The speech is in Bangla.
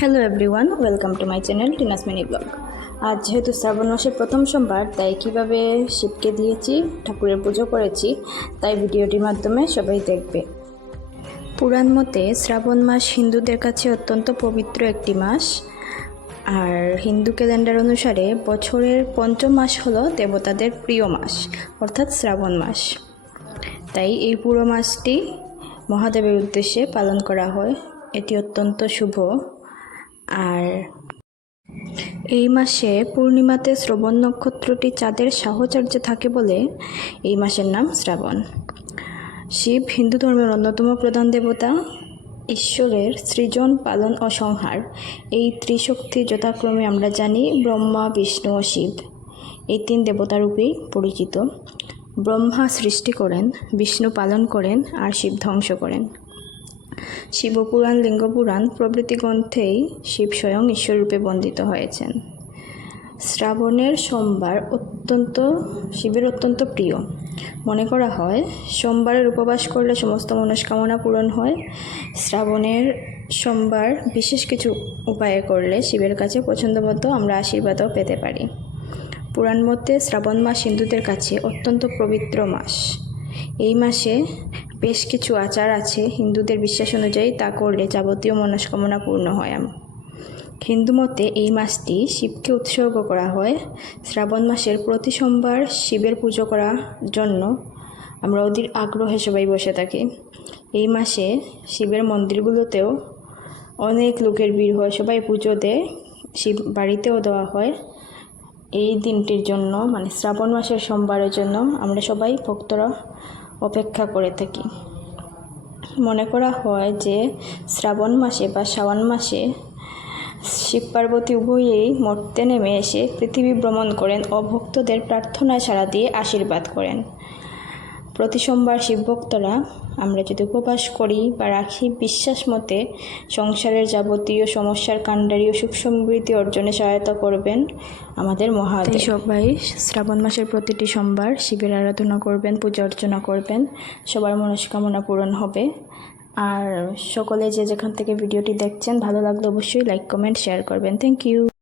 Hello everyone welcome to my channel Tina's mini vlog আজ যেহেতু শ্রাবণ মাসের প্রথম সোমবার, তাই কীভাবে শিবকে দিয়েছি, ঠাকুরের পুজো করেছি, তাই ভিডিওটির মাধ্যমে সবাই দেখবে। পুরাণ মতে শ্রাবণ মাস হিন্দুদের কাছে অত্যন্ত পবিত্র একটি মাস। আর হিন্দু ক্যালেন্ডার অনুসারে বছরের পঞ্চম মাস হলো দেবতাদের প্রিয় মাস, অর্থাৎ শ্রাবণ মাস। তাই এই পুরো মাসটি মহাদেবের উদ্দেশ্যে পালন করা হয়। এটি অত্যন্ত শুভ। আর এই মাসে পূর্ণিমাতে শ্রবণ নক্ষত্রটি চাঁদের সাহচর্যে থাকে বলে এই মাসের নাম শ্রাবণ। শিব হিন্দু ধর্মের অন্যতম প্রধান দেবতা, ঈশ্বরের সৃজন, পালন ও সংহার। এই ত্রিশক্তি যথাক্রমে আমরা জানি ব্রহ্মা, বিষ্ণু ও শিব। এই তিন দেবতারূপেই পরিচিত। ব্রহ্মা সৃষ্টি করেন, বিষ্ণু পালন করেন আর শিব ধ্বংস করেন। শিবপুরাণ, লিঙ্গপুরাণ প্রভৃতি গ্রন্থেই শিব স্বয়ং ঈশ্বররূপে বন্দিত হয়েছেন। শ্রাবণের সোমবার অত্যন্ত, শিবের অত্যন্ত প্রিয়। মনে করা হয়, সোমবারের উপবাস করলে সমস্ত মনস্কামনা পূরণ হয়। শ্রাবণের সোমবার বিশেষ কিছু উপায়ে করলে শিবের কাছে পছন্দমতো আমরা আশীর্বাদও পেতে পারি। পুরাণ মতে শ্রাবণ মাস হিন্দুদের কাছে অত্যন্ত পবিত্র মাস। এই মাসে বেশ কিছু আচার আছে। হিন্দুদের বিশ্বাস অনুযায়ী তা করলে যাবতীয় মনস্কামনা পূর্ণ হয় হিন্দু মতে এই মাসটি শিবকে উৎসর্গ করা হয়। শ্রাবণ মাসের প্রতি সোমবার শিবের পুজো করার জন্য আমরা অধীর আগ্রহে সবাই বসে থাকি। এই মাসে শিবের মন্দিরগুলোতেও অনেক লোকের ভিড় হয়। সবাই পুজো দেয়, শিব বাড়িতেও দেওয়া হয়। এই দিনটির জন্য মানে শ্রাবণ মাসের সোমবারের জন্য আমরা সবাই ভক্তরা অপেক্ষা করে থাকি। মনে করা হয় যে শ্রাবণ মাসে বা শ্রাবণ মাসে শিব পার্বতী উভয়েই মর্তে নেমে এসে পৃথিবী ভ্রমণ করেন। ও ভক্তদের প্রার্থনায় সাড়া দিয়ে আশীর্বাদ করেন। প্রতি সোমবার শিবভক্তরা আমরা যদি উপবাস করি বা রাখি, বিশ্বাস মতে সংসারের যাবতীয় সমস্যার কাণ্ডারি ও সুখ সমৃদ্ধি অর্জনে সহায়তা করবেন আমাদের মহাদেব। সবাই শ্রাবণ মাসের প্রতিটি সোমবার শিবের আরাধনা করবেন, পূজা অর্চনা করবেন। সবার মনস্কামনা পূরণ হবে। আর সকলে যে যেখান থেকে ভিডিওটি দেখছেন, ভালো লাগলে অবশ্যই লাইক কমেন্ট শেয়ার করবেন। Thank you